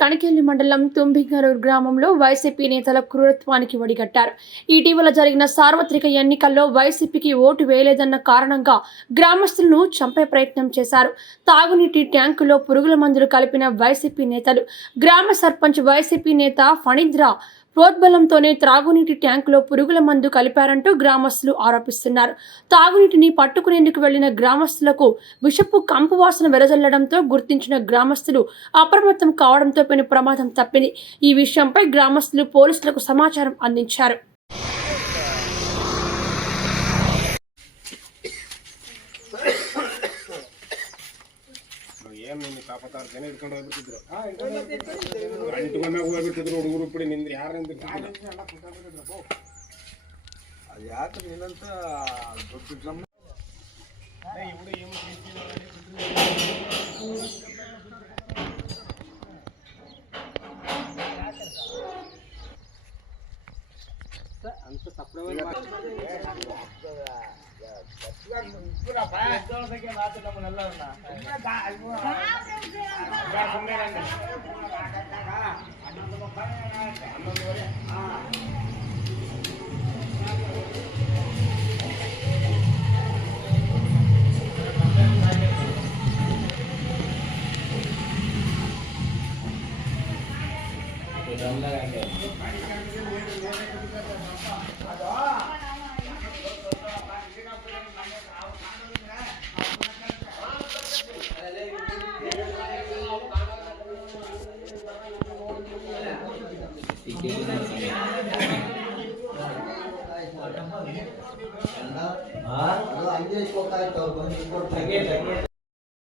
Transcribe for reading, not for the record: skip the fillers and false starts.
కణకెల్లి మండలం తుంబింగరూరు గ్రామంలో వైసీపీ నేతల క్రూరత్వానికి ఒడిగట్టారు. ఇటీవల జరిగిన సార్వత్రిక ఎన్నికల్లో వైసీపీకి ఓటు వేయలేదన్న కారణంగా గ్రామస్తులను చంపే ప్రయత్నం చేశారు. తాగునీటి ట్యాంకులో పురుగుల మందులు కలిపిన వైసీపీ నేతలు. గ్రామ సర్పంచ్ వైసీపీ నేత ఫణీంద్ర ప్రోద్బలంతోనే త్రాగునీటి ట్యాంకులో పురుగుల మందు కలిపారంటూ గ్రామస్తులు ఆరోపిస్తున్నారు. తాగునీటిని పట్టుకునేందుకు వెళ్లిన గ్రామస్తులకు విషపు కంపు వాసన వెదజల్లడంతో గుర్తించిన గ్రామస్తులు అప్రమత్తం కావడంతో పెను ప్రమాదం తప్పింది. ఈ విషయంపై గ్రామస్తులు పోలీసులకు సమాచారం అందించారు. ಏನು ಕಾಪತ್ತಾರು ಜನ ಹಿಡ್ಕೊಂಡು ಹೋಗ್ಬಿಟ್ಟಿದ್ರು ಗಂಟು ಮನೆ ಹೋಗ್ಬಿಟ್ಟಿದ್ರು ಹುಡುಗರು ಇಪ್ಪಡಿ ನಿಂದ್ರಿ ಯಾರು ನಿಂದಿರ್ತಿದ್ರು ಅದು ಯಾಕೆ ನೀನಂತ ಗೊತ್ತಿಲ್ಲ ಅಂತ ತಪ್ಪು ಹಂಗೆ